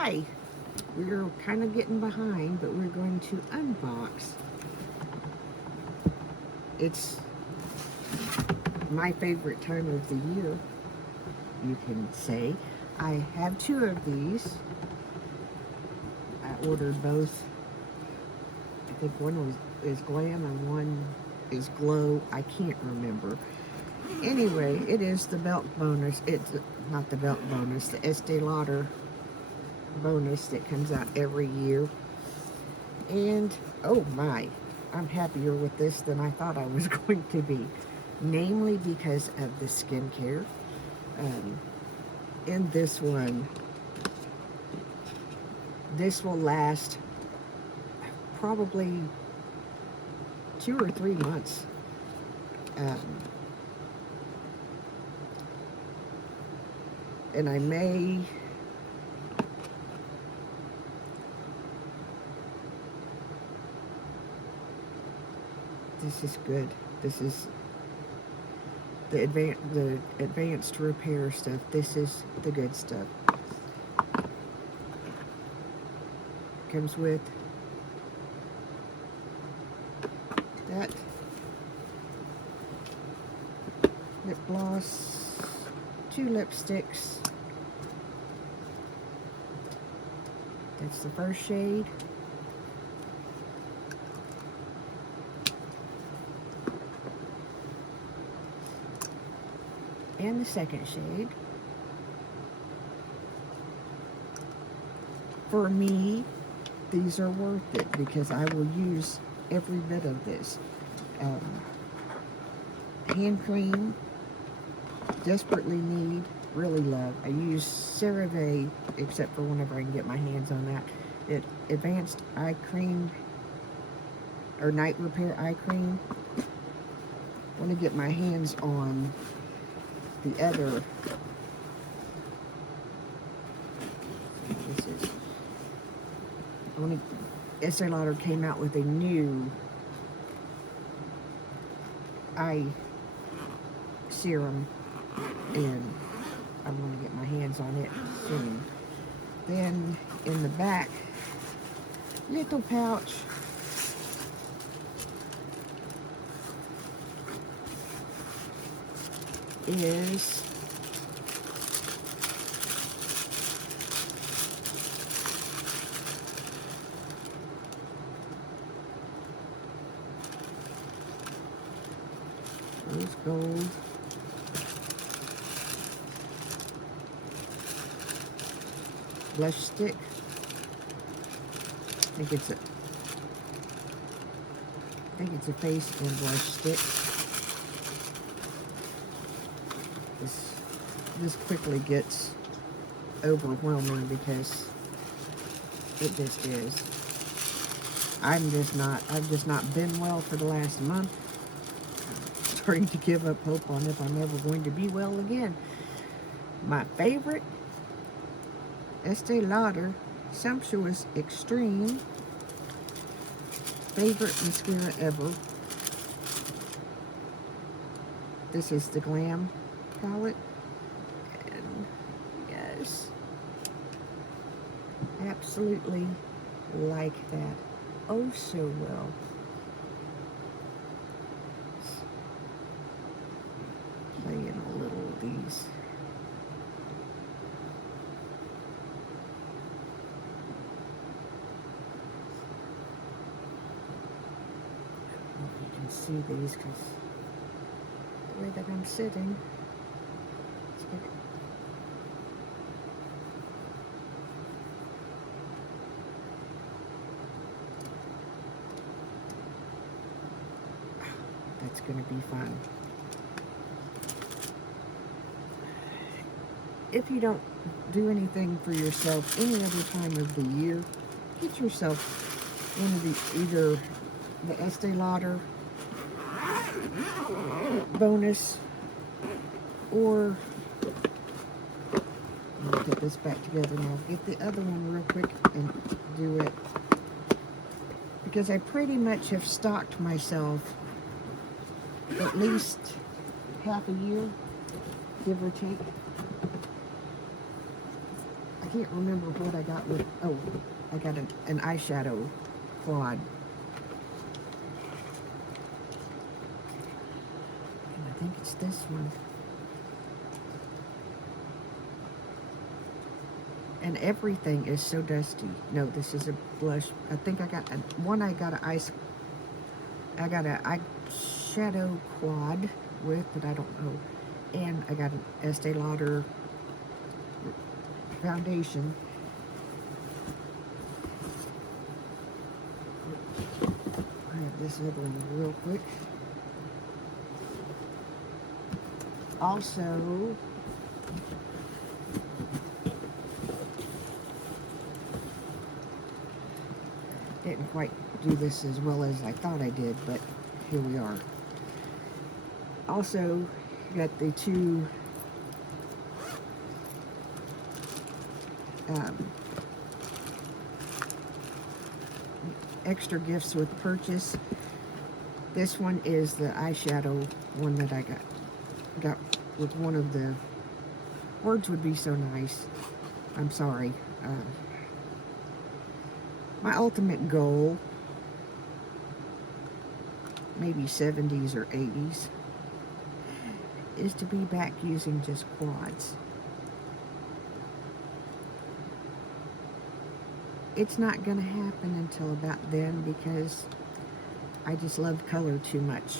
hi. We're kind of getting behind, but we're going to unbox. It's my favorite time of the year, you can say. I have two of these. I ordered both. I think one is Glam and one is Glow. I can't remember. Anyway, it is the belt bonus. It's not the belt bonus, the Estée Lauder bonus that comes out every year. And oh my, I'm happier with this than I thought I was going to be. Namely because of the skincare. In this one, this will last probably 2 or 3 months. And I may this is good. This is the advanced repair stuff. This is the good stuff. Comes with that lip gloss, 2 lipsticks. That's the first shade. And the second shade. For me, these are worth it because I will use every bit of this. Hand cream, desperately need, really love. I use CeraVe, except for whenever I can get my hands on that. Advanced eye cream, or night repair eye cream. I want to get my hands on the other. This is. Estée Lauder came out with a new eye serum, and I want to get my hands on it soon. Then in the back, little pouch, is rose gold, blush stick. I think it's a face and blush stick. This quickly gets overwhelming because it just is. I've just not been well for the last month. I'm starting to give up hope on if I'm ever going to be well again. My favorite Estée Lauder Sumptuous Extreme, favorite mascara ever. This is the Glam palette, and yes, absolutely like that. Oh, so well. Playing a little of these. I don't know if you can see these because the way that I'm sitting. Let's get it. That's going to be fun. If you don't do anything for yourself any other time of the year, get yourself one of either the Estee Lauder bonus, or let me get this back together now. Get the other one real quick and do it, because I pretty much have stocked myself at least half a year, give or take. I can't remember what I got with, oh, I got an eyeshadow quad. And I think it's this one. And everything is so dusty. No, this is a blush. I think I got one. I got I got an eyeshadow quad with, but I don't know. And I got an Estée Lauder foundation. I have this other one real quick. Also, didn't quite do this as well as I thought I did, but here we are. Also, got the two extra gifts with purchase. This one is the eyeshadow one that I got with one of the words would be so nice. I'm sorry. My ultimate goal, maybe 70s or 80s, is to be back using just quads. It's not going to happen until about then because I just love color too much.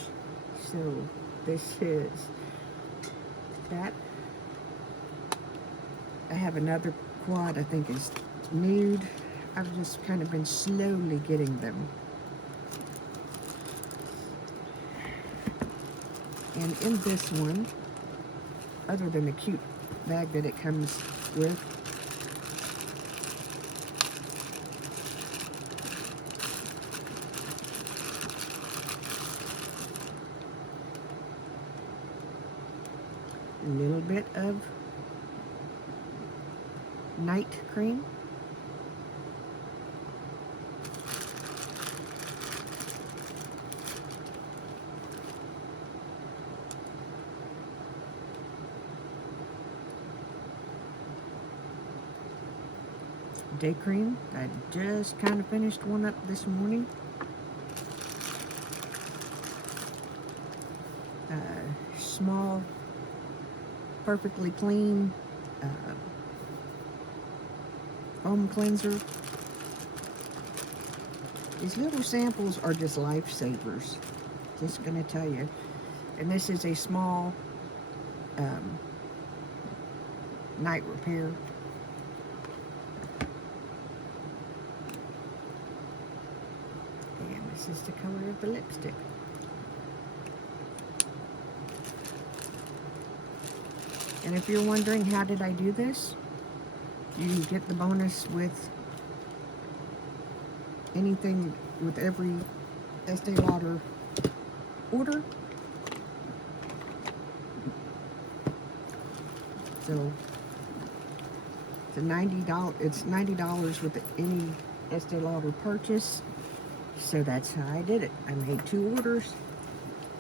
So this is that. I have another quad I think is nude. I've just kind of been slowly getting them. And in this one, other than the cute bag that it comes with, a little bit of night cream. Day cream. I just kind of finished one up this morning. Small, perfectly clean foam cleanser. These little samples are just lifesavers. Just gonna tell you. And this is a small night repair. And this is the color of the lipstick. And if you're wondering how did I do this, you get the bonus with anything with every Estée Lauder order. So it's $90 with any Estée Lauder purchase. So that's how I did it. I made 2 orders.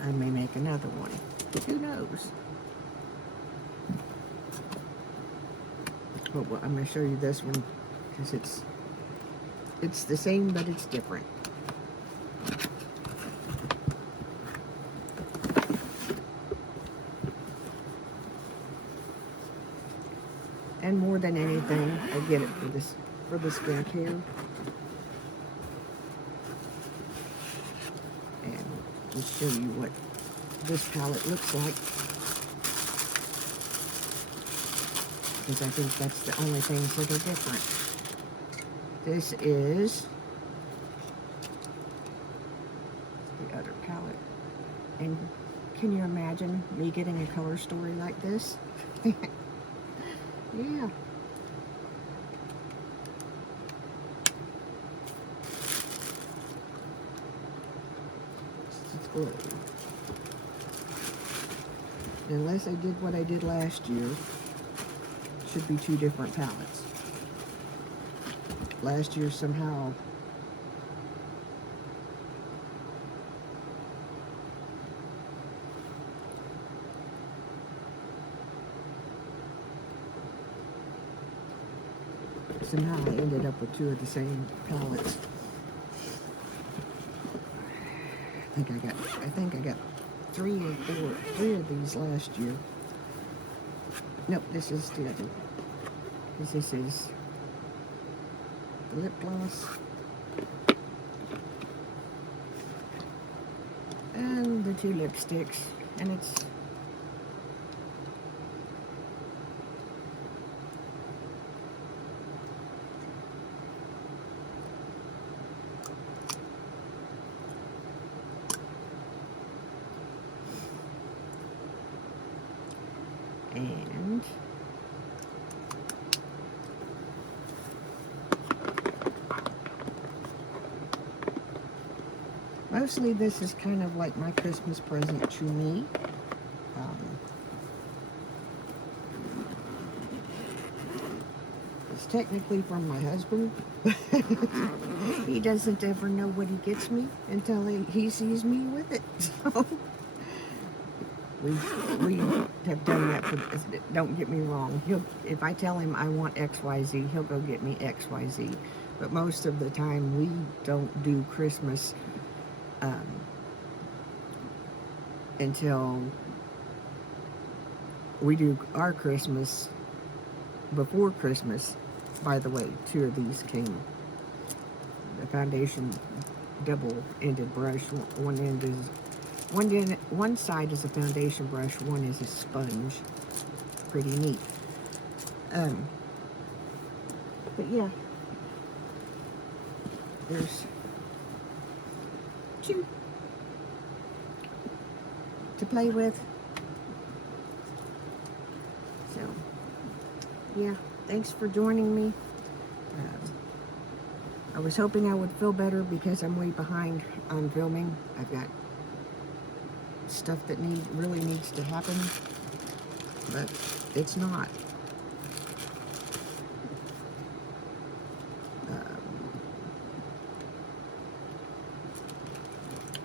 I may make another one. Who knows? Oh, well, I'm going to show you this one because it's the same, but it's different. And more than anything, I get it for the skincare. And just show you what this palette looks like. Because I think that's the only things that are different. This is the other palette. And can you imagine me getting a color story like this? Yeah. It's blue. Unless I did what I did last year, should be 2 different palettes. Last year somehow somehow I ended up with 2 of the same palettes. I think I got 3 or 4, 3 of these last year. Nope, this is the other. Because this is the lip gloss. And the 2 lipsticks. And it's and mostly this is kind of like my Christmas present to me. It's technically from my husband. He doesn't ever know what he gets me until he sees me with it. So we have done that for, don't get me wrong. If I tell him I want XYZ, he'll go get me XYZ. But most of the time we don't do Christmas until we do our Christmas before Christmas. By the way, 2 of these came. The foundation double-ended brush. One side is a foundation brush, one is a sponge. Pretty neat. But yeah, there's 2 to play with. So yeah, thanks for joining me. I was hoping I would feel better because I'm way behind on filming. I've got stuff that really needs to happen, but it's not.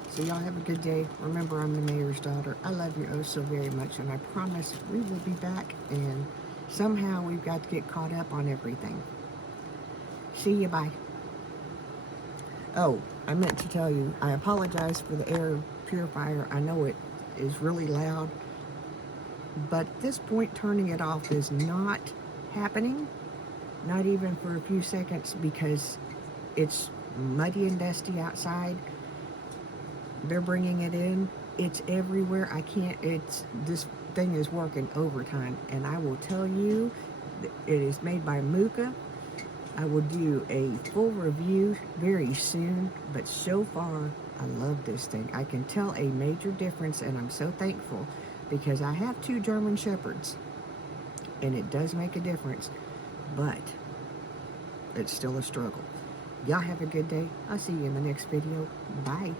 So y'all have a good day. Remember, I'm the mayor's daughter. I love you oh so very much, and I promise we will be back, and somehow we've got to get caught up on everything. See you, bye. Oh, I meant to tell you, I apologize for the air purifier. I know it is really loud, but at this point, turning it off is not happening, not even for a few seconds, because it's muddy and dusty outside. They're bringing it in. It's everywhere. This thing is working overtime, and I will tell you, it is made by Muka. I will do a full review very soon, but so far, I love this thing. I can tell a major difference, and I'm so thankful, because I have 2 German Shepherds, and it does make a difference, but it's still a struggle. Y'all have a good day. I'll see you in the next video. Bye.